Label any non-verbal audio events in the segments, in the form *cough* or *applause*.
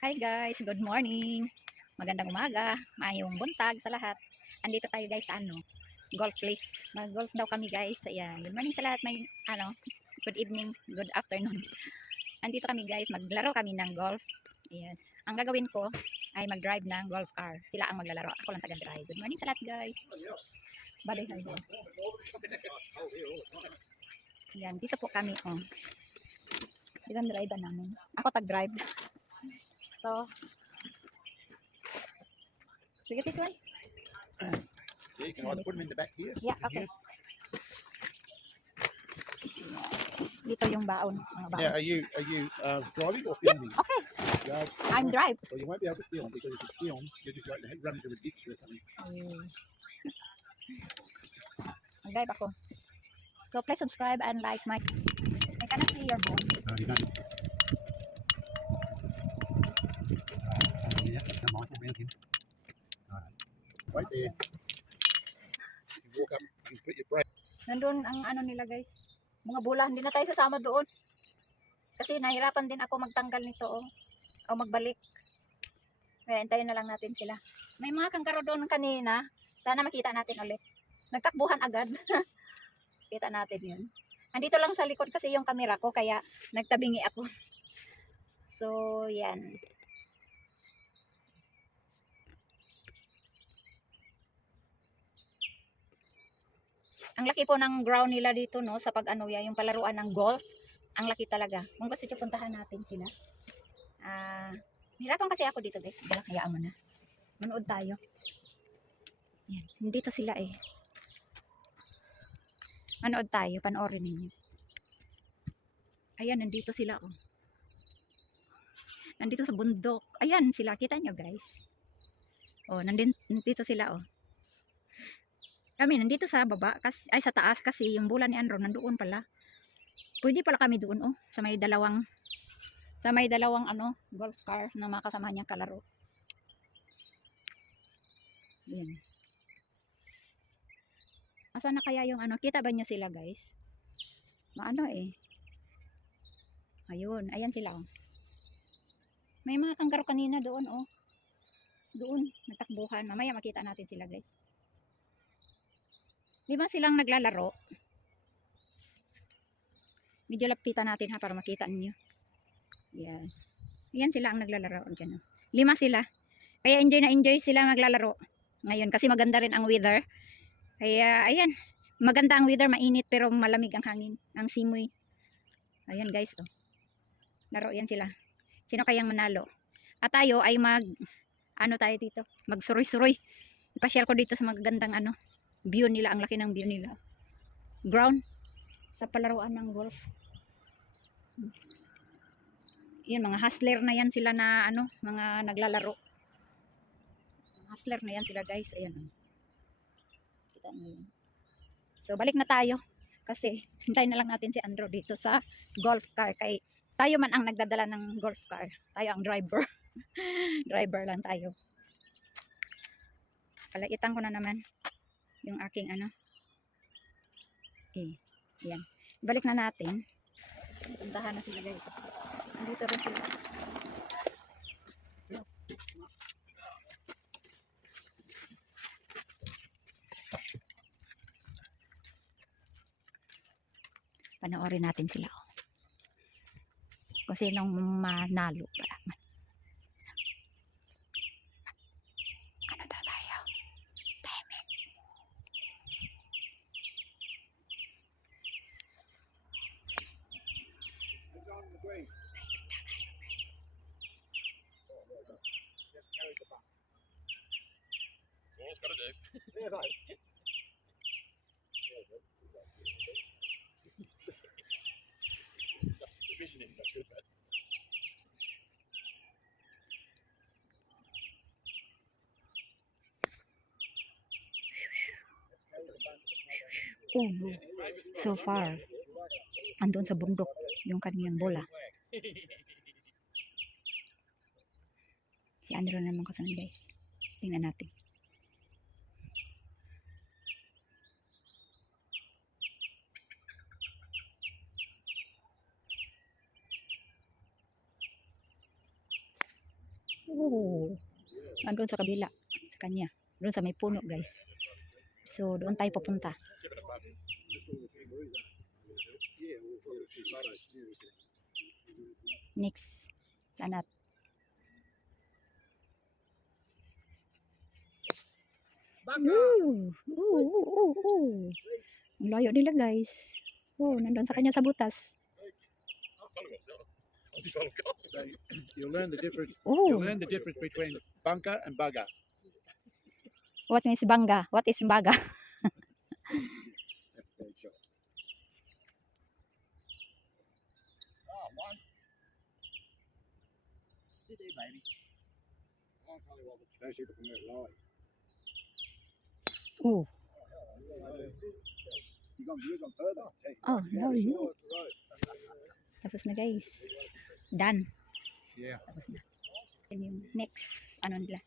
Hi guys, good morning. Magandang umaga, mayong buntag sa lahat. Andito tayo guys sa ano, golf place. Mag-golf daw kami guys. Ayan, good morning sa lahat. May ano, good evening, good afternoon. *laughs* Andito kami guys, maglaro kami ng golf. Ayan. Ang gagawin ko ay mag-drive ng golf car. Sila ang maglalaro. Ako lang taga-drive. Good morning sa lahat guys. Bali, hi, hi. Ayan, dito po kami. Oh. Dito ang drive namin. Ako tag-drive. So, we get this one? Yeah, you can either put them in the back here. Yeah, okay. Dito yung baon. Mga baon. Now, are you are you uh, driving or filming? Okay, Yeah. I'm drive. Well, you won't be able to film because if you film, you're just like run into a ditch or something. *laughs* Mm. Mag-drive ako. So, please subscribe and like my... I cannot see your bone. Oh, you don't. Yeah, come on, around him. Right there. You walk up and put your brake. Nandun ang ano nila guys. Mga bola, hindi na tayo sasama doon. Kasi nahirapan din ako magtanggal nito oh. O magbalik. Kaya hintayin na lang natin sila. May mga kangkaro doon kanina. Sana makita natin ulit. Nagtakbuhan agad. *laughs* Kita natin yun. Andito lang sa likod kasi yung camera ko kaya nagtabingi ako. So, yan. Ang laki po ng ground nila dito no sa pag ano ya, yung palaruan ng golf. Ang laki talaga. Kung gusto niyo puntahan natin sila. Ah, hirapan kasi ako dito guys. Bala hayaan mo na. Manood tayo. Yan, nandito sila eh. Manood tayo, panoorin ninyo. Ayan, nandito sila oh. Nandito sa bundok. Ayan sila, kita nyo guys. Oh, nandito sila oh. Kami nandito sa baba, kasi, ay sa taas kasi yung bola ni Andro nandoon pala. Pwede pala kami doon oh, sa may dalawang sa may dalawang ano, golf car na mga kasama niyang kalaro. Yan. Asa na kaya yung ano, kita ba niyo sila guys? Maano eh. Ayun, ayan sila oh. May mga kanggaro kanina doon oh. Doon, natakbuhan. Mamaya makita natin sila guys. Di ba silang naglalaro? Medyo lapitan natin ha para makita ninyo. Yan. Yan sila ang naglalaro. Yan. Lima sila. Kaya enjoy na enjoy sila maglalaro. Ngayon kasi maganda rin ang weather. Kaya ayan. Maganda ang weather, mainit pero malamig ang hangin. Ang simoy. Ayan guys. Oh. Laro yan sila. Sino kayang manalo? At tayo ay mag ano tayo dito? Magsuroy-suroy. Ipasyal ko dito sa magagandang ano view nila, ang laki ng view nila. Ground sa palaruan ng golf. Yan, mga hustler na yan sila na ano, mga naglalaro. Mga hustler na yan sila guys. Ayan. Kita mo yun. So, balik na tayo. Kasi, hintayin na lang natin si Andrew dito sa golf car. Kay, tayo man ang nagdadala ng golf car. Tayo ang driver. *laughs* driver lang tayo. Palaitan ko na naman yung aking ano. Eh, yan. Balik na natin. Puntahan na sila guys. Andito rin sila. Panoorin natin sila. oh. Kung sinong manalo para So far. Andun sa bundok yung kaniyang bola. Si Andrew naman kasunod guys. Tingnan natin. Oh. Andun sa kabila. Sa kanya. Doon sa may puno, guys. So, doon tayo papunta. Next. Sanat. Ooh. Ooh, ooh, ooh, ooh. Ang layo nila, guys. Oh, nandun sa kanya sa butas. You'll learn the difference. Oh, You'll learn the difference between bunker and bugger. what means bangga? What is baga? *laughs* That's very short. Oh, one. Sit there, baby. No super can work live. Oh, You gone, you gone further. Oh, no, you. Tapos na, guys. Done. Yeah. Tapos na. Yan yung next, ano nila.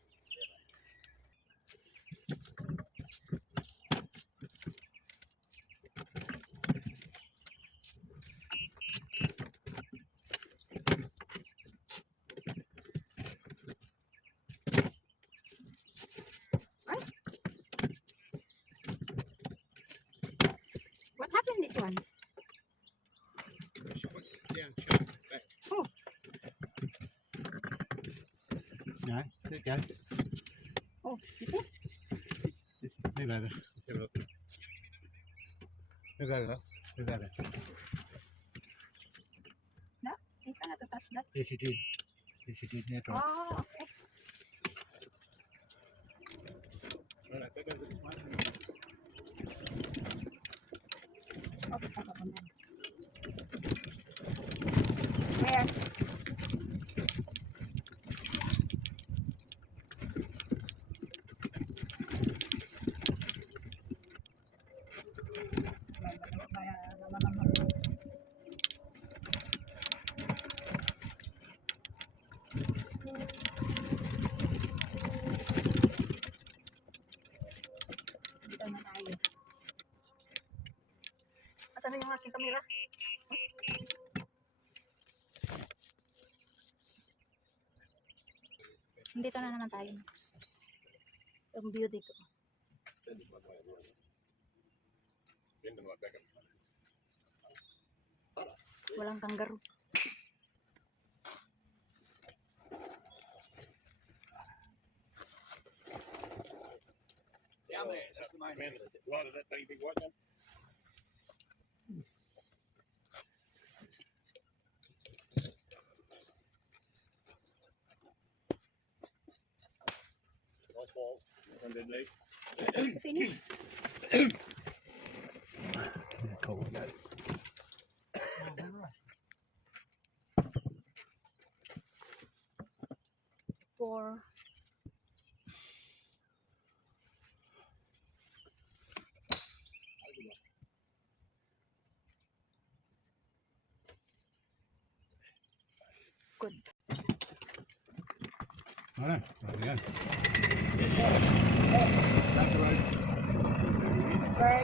This one? Oh. No, let it go. Oh, ito. Move over. Have a look. Move over. Move over. You cannot touch that. Yes, you did. Yes, you did. Now try. Oh, okay. Right, back Dito na naman tayo. Ang view dito. Bending like back up. Walang kangaroo. Down there. That's the main Man, right of that big, big white one. Nice ball. One dead leg. Finish. Yeah, cool. Go. For good. Right, right again.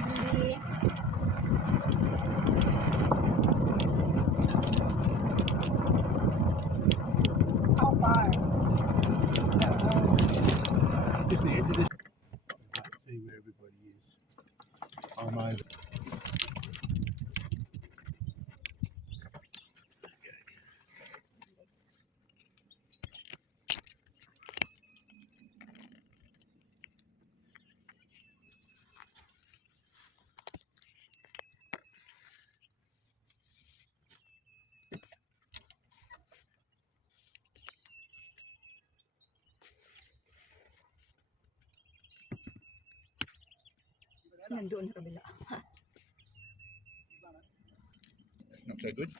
Birdie. How far? Just the edge of this. Let's see where everybody is. I'm over. Nandoon sa kabila. Not so good.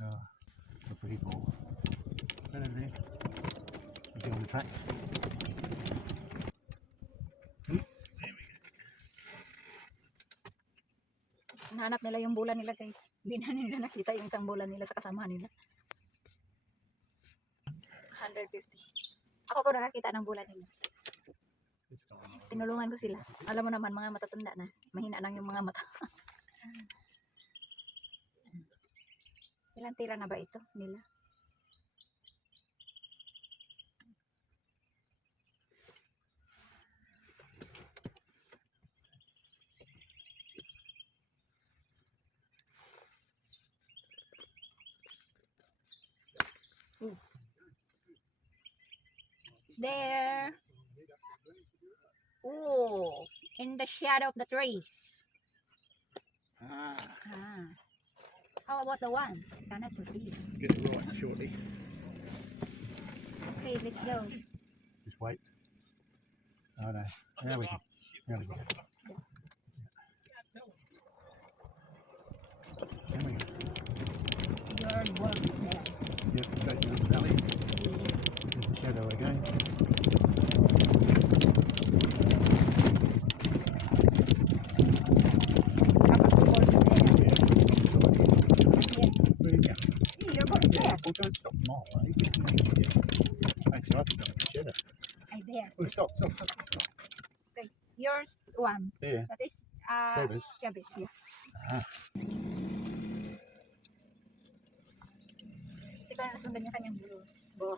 Uh, a pretty. Right over there. Get on the track. Nahanap nila yung bola nila guys. Hindi na nila nakita yung isang bola nila sa kasama nila. 150. Ako po nakakita ng. It's gone. Tinulungan ko sila. Alam mo naman mga matatanda na. Mahina lang yung mga mata. *laughs* Ilang tira na ba ito nila? There. Oh, in the shadow of the trees. Ah, Ah. How about the ones? I cannot to see. get right shortly. Okay, let's go. Just wait. Oh no. There we go. There we go. There we go. Your balls is there. Yep, straight down the valley. Yeah. Don't stop. Yeah. Stop, stop. Yours one. There. That is uh Travis. Chavez, yeah. Ah. Na nasundan yung kanyang rules. Bo.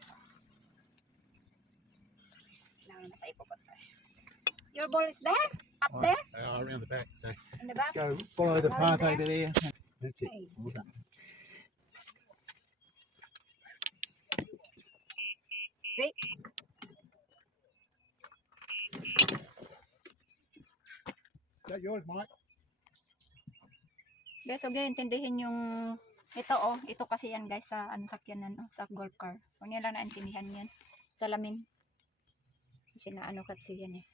Kailangan na tayo pupunta. Your ball is there? Up there? uh, around the back. So In the back? go follow the path the over there. That's it. Hey. All done. Wait. Is that yours, Mike? Guys, okay, intindihin yung ito oh, ito kasi yan guys sa ano sakyanan oh, sa golf car. Kung lang naintindihan yan. Salamin. Kasi na ano kasi yan eh.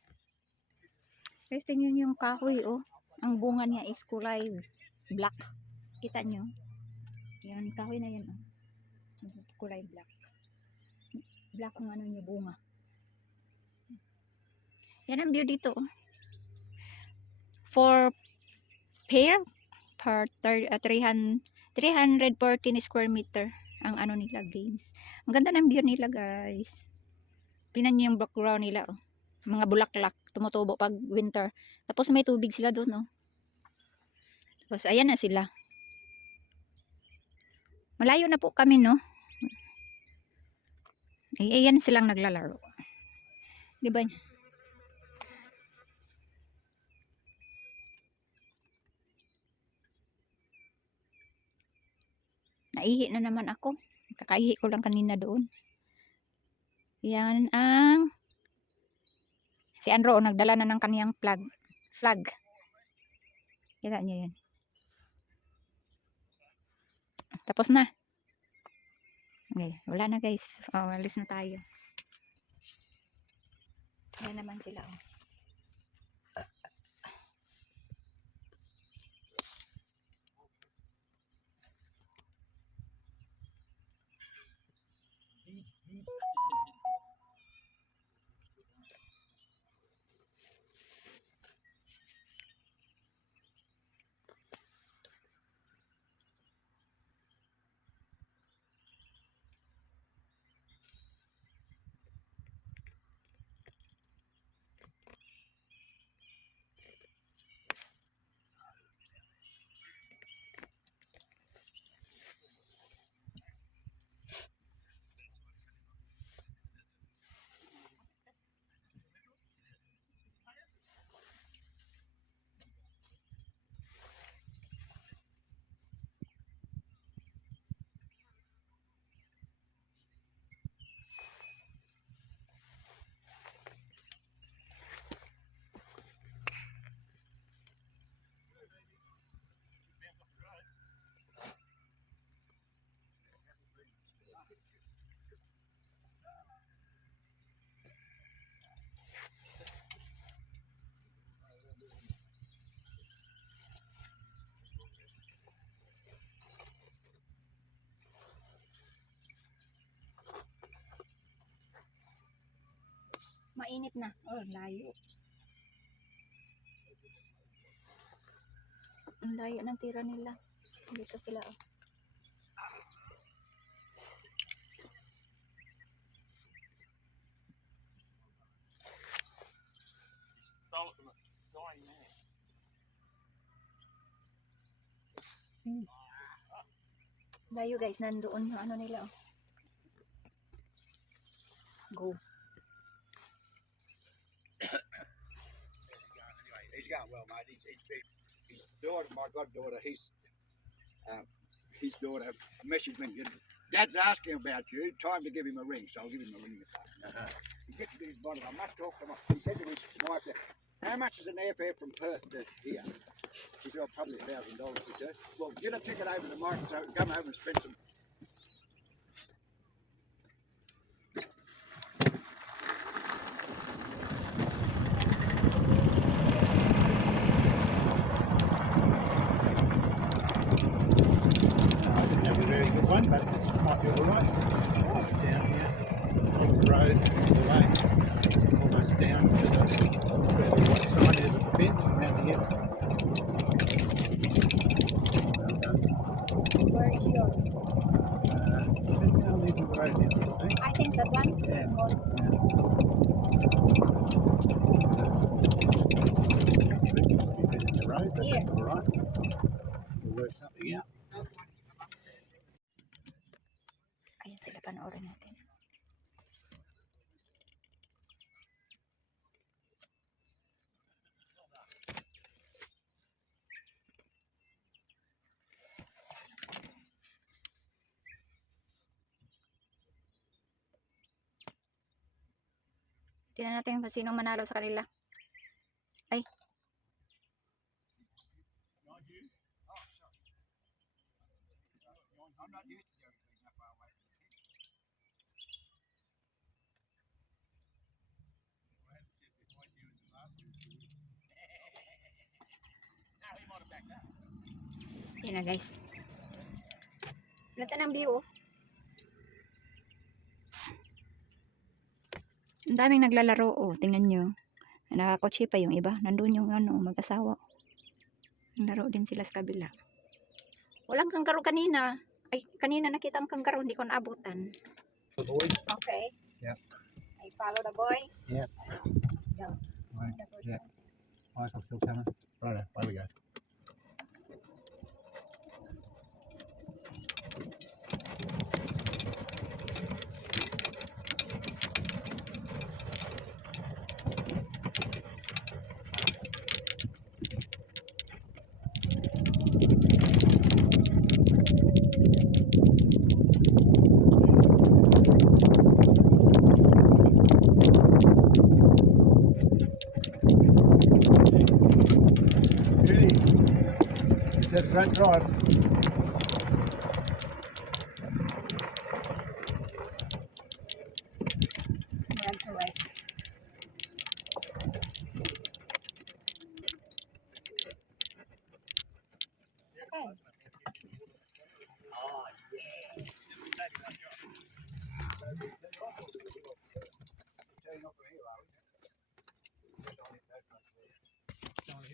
Guys, tingnan yung kahoy oh. Ang bunga niya is kulay black. Kita nyo? Yan, kahoy na yan oh. Kulay black. Black ang ano niya bunga. Yan ang view dito oh. For pair per thir- 300 314 square meter ang ano nila games. Ang ganda ng view nila guys. Tingnan niyo yung background nila oh. Mga bulaklak tumutubo pag winter. Tapos may tubig sila doon oh. Tapos ayan na sila. Malayo na po kami no. Ay, ayan silang naglalaro. Di ba? Naihi na naman ako. Kakaihi ko lang kanina doon. Yan ang si Anro oh, nagdala na ng kaniyang flag. Flag. Kita niyo yan. Tapos na. Okay, wala na guys. Oh, alis na tayo. Yan naman sila. Oh. Mainit na. Oh, layo. Ang layo ng tira nila. Dito sila. Oh. Man. Layo guys, nandoon yung ano nila. oh. Go. Daughter, my goddaughter, his, uh, his daughter messaged me. Dad's asking about you. Time to give him a ring, so I'll give him a ring this afternoon. He gets to get his body. I must talk to him. He said to his wife, "How much is an airfare from Perth to here?" She said, oh, "Probably a thousand dollars." "Well, get a ticket over to Mike, so come over and spend some." Tingnan natin kung sino manalo sa kanila. Ay. Yun na guys. Ganda ng view oh. Ang daming naglalaro oh. Tingnan nyo. Nakakotse pa yung iba. Nandun yung ano, mag-asawa. Laro din sila sa kabila. Walang kanggaro kanina. Ay, kanina nakita ang kanggaro. Hindi ko naabutan. Boys? Okay. Yeah. I follow the boys. Yeah. Go. Right. Yeah. go. Michael's still coming. Right, away we go. Front drive. That's right. Okay.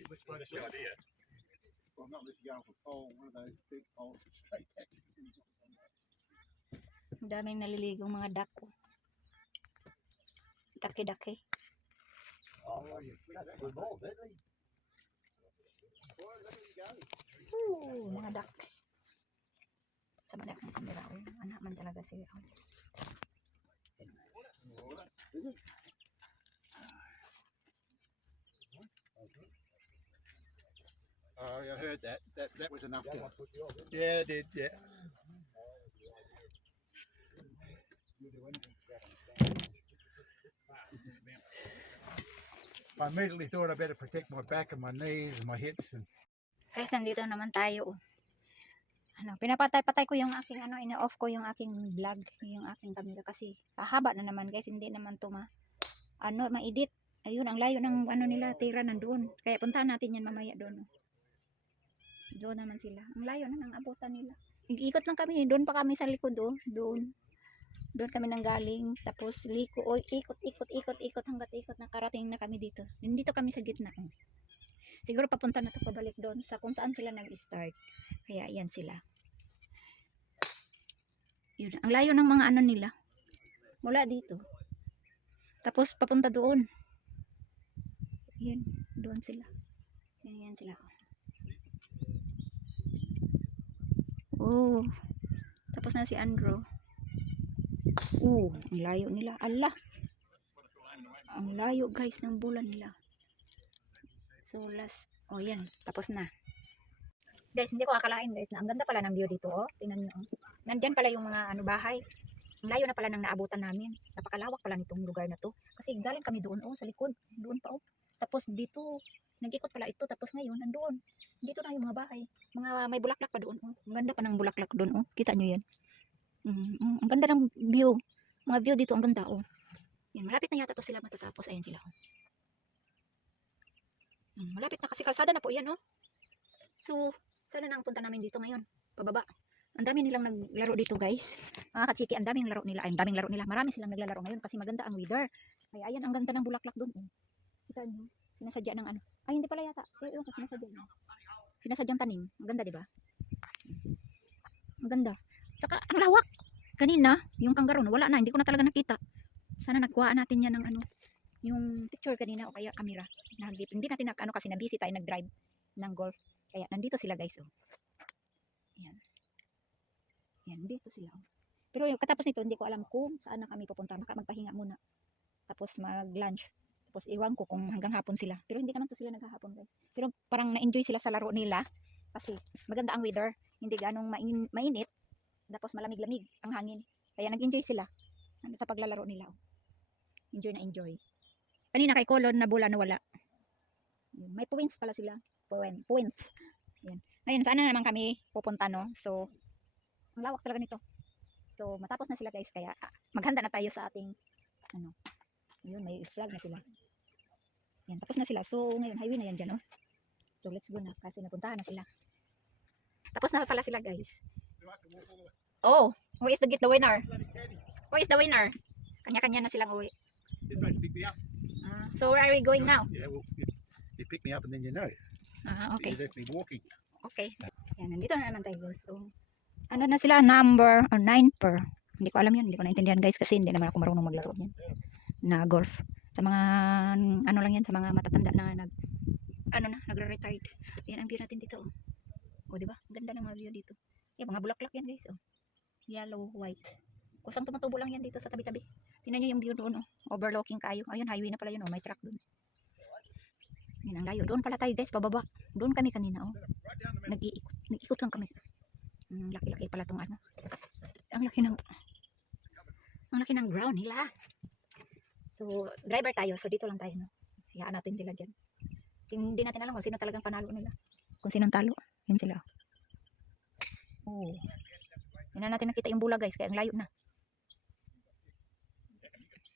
Which way to Good idea. Well, not this going for pole, one of those big poles straight back. Ang daming naliligong mga duck. oh. Daki-daki. Oh, you that's good ball, didn't he? Ooh, mga duck. Sa manak ng kamera. Oh. Anak man talaga siya. Oh. Oh, I heard that. That that was enough. To, yeah, it did. Yeah. I immediately thought I better protect my back and my knees and my hips and Guys, nandito naman tayo. oh. Ano, pinapatay-patay ko yung aking ano, ina-off ko yung aking vlog, yung aking camera kasi hahaba na naman guys, hindi naman to ma ano, ma-edit. Ayun, ang layo ng ano nila, tira nandoon. Kaya puntahan natin yan mamaya doon. oh. Doon naman sila. Ang layo na ng abutan nila. Ikot lang kami, doon pa kami sa likod oh, doon. Doon kami nang galing, tapos liko, oy, ikot, ikot, ikot, ikot, hanggat ikot, nakarating na kami dito. Nandito kami sa gitna. oh. Siguro papunta na to pabalik doon sa kung saan sila nag-start. Kaya yan sila. Yun. Ang layo ng mga ano nila. Mula dito. Tapos papunta doon. Yan. Doon sila. Yan, yan sila. Oh. Tapos na si Andrew. Uh, ang layo nila. Allah. Ang layo guys ng bulan nila. So last, oh yan, tapos na. Guys, hindi ko akalain guys na ang ganda pala ng view dito, oh. Tingnan niyo, oh. Nandyan pala yung mga ano bahay. Ang layo na pala ng naabutan namin. Napakalawak pala nitong lugar na to. Kasi galing kami doon, oh, sa likod. Doon pa, oh. Tapos dito, nag-ikot pala ito. Tapos ngayon, nandoon. Dito na yung mga bahay. Mga may bulaklak pa doon, oh. Ang ganda pa ng bulaklak doon, oh. Kita niyo yan. Mm, mm, ang ganda ng view. Mga view dito, ang ganda, oh. Yan, malapit na yata to sila matatapos. Ayan sila, oh. Mm, malapit na kasi kalsada na po yan, oh. So, sana na ang punta namin dito ngayon. Pababa. Ang dami nilang naglaro dito, guys. Mga kachiki, ang daming laro nila. Ay, ang daming laro nila. Marami silang naglalaro ngayon kasi maganda ang weather. Kaya ayan, ang ganda ng bulaklak doon. Oh. Kita nyo. Sinasadya ng ano. Ay, hindi pala yata. Eh, ko, sinasadya nyo. Sinasadyang tanim. Ang ganda, di ba? Ang ganda. Tsaka, ang lawak. Kanina, yung kangaroo, wala na. Hindi ko na talaga nakita. Sana nagkuha natin yan ng ano. Yung picture kanina o kaya camera. Nahagip. Hindi natin nag, ano kasi na-busy tayo nag-drive ng golf. Kaya nandito sila guys. Oh. Ayan. Ayan, dito sila. Oh. Pero yung katapos nito, hindi ko alam kung saan na kami pupunta. Maka magpahinga muna. Tapos mag-lunch. Tapos iwan ko kung hanggang hapon sila. Pero hindi naman to sila naghahapon guys. Pero parang na-enjoy sila sa laro nila. Kasi maganda ang weather. Hindi ganong main, mainit. Tapos malamig-lamig ang hangin. Kaya nag-enjoy sila sa paglalaro nila. Enjoy na enjoy. Kanina kay Colon na bola na wala. May points pala sila. Point, points. Yan. Ngayon, saan na naman kami pupunta, no? So, ang lawak talaga nito. So, matapos na sila guys, kaya ah, maghanda na tayo sa ating, ano, yun, may flag na sila. Yan, tapos na sila. So, ngayon, highway na yan dyan, oh. So, let's go na, kasi napuntahan na sila. Tapos na pala sila, guys. Oh, who is the get the winner? Who is the winner? Kanya-kanya na silang uwi. Ah, so, where are we going now? Yeah, well, you, pick me up and then you know. Ah, okay. You left me walking. Okay. Yan, nandito na naman tayo guys. So, ano na sila, number, or nine per. Hindi ko alam yun, hindi ko naintindihan guys kasi hindi naman ako marunong maglaro yan. Na golf. Sa mga, ano lang yan, sa mga matatanda na nag, ano na, nagre-retired. Yan ang view natin dito. Oh. O, di ba? Ganda ng mga view dito. Yan, mga bulaklak yan guys. Oh. Yellow, white. Kusang tumutubo lang yan dito sa tabi-tabi. Tingnan nyo yung view doon. Oh. Overlooking kayo. Ayun, highway na pala yun. Oh. May truck doon. Yan ang layo. Doon pala tayo guys, pababa. Doon kami kanina. Oh nag-iikot, nag-ikot lang kami. Ang laki-laki pala tong ano. Ang laki ng ang laki ng ground nila. So, driver tayo. So, dito lang tayo, no? Hayaan natin sila dyan. Hindi natin alam kung sino talagang panalo nila. Kung sinong talo. Yan sila. Oh. Hindi na natin nakita yung bula, guys. Kaya ang layo na.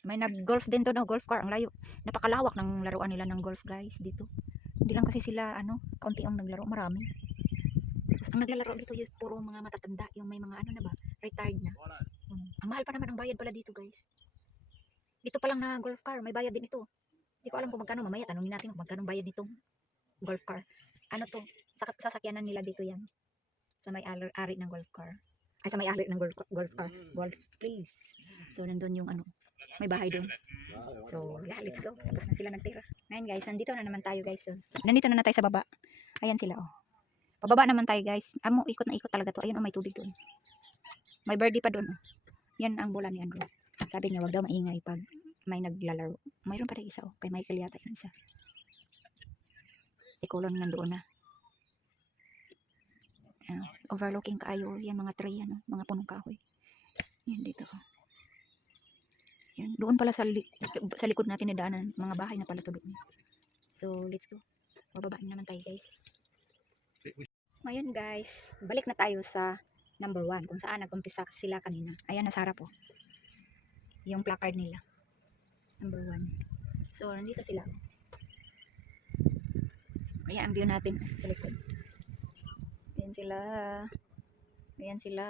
May nag-golf din to, no? Golf car. Ang layo. Napakalawak ng laruan nila ng golf, guys. Dito. Hindi lang kasi sila, ano, kaunti ang naglaro. Marami. Tapos ang naglalaro dito yung puro mga matatanda, yung may mga ano na ba, retired na. Mm. Ang mahal pa naman ang bayad pala dito guys. Ito pa lang na golf car, may bayad din ito. Hindi ko alam kung magkano mamaya, tanongin natin kung magkano bayad nitong golf car. Ano to? Sa sasakyanan nila dito yan. Sa may ari, ari ng golf car. Ay, sa may ari ng golf, golf car. Golf place. So, nandun yung ano, may bahay doon. So, yeah, let's go. Tapos na sila nagtira. Ngayon guys, nandito na naman tayo guys. So, nandito na na tayo sa baba. Ayan sila oh. Pababa naman tayo guys. Amo, ikot na ikot talaga to. Ayun oh, may tubig doon. May birdie pa doon oh. Yan ang bola ni Andrew. Sabi niya, wag daw maingay pag may naglalaro. Mayroon pa rin isa oh. Kay Michael yata yung isa. Si Kulon nandoon na. Ayan, overlooking kaayo. Yan mga tree yan oh. Mga punong kahoy. Yan dito oh. Yan. Doon pala sa, li- sa likod natin na daanan. Mga bahay na pala to doon. So, let's go. Bababa na naman tayo guys. Ngayon guys, balik na tayo sa number one, kung saan nag-umpisa sila kanina. Ayan, nasa harap po. Yung placard nila. Number one. So, nandito sila. Ayan ang view natin sa likod. Ayan sila. Ayan sila.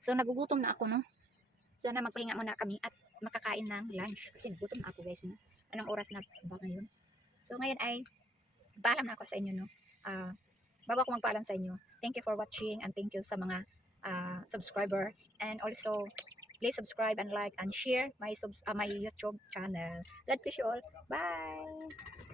So, nagugutom na ako, no? Sana magpahinga muna kami at makakain ng lunch. Kasi nagutom na ako, guys, no? Anong oras na ba ngayon? So, ngayon ay, paalam na ako sa inyo, no? Ah, bago ako magpaalam sa inyo, thank you for watching and thank you sa mga ah, subscriber. And also, please subscribe and like and share my subs ah, my YouTube channel. God bless you all. Bye!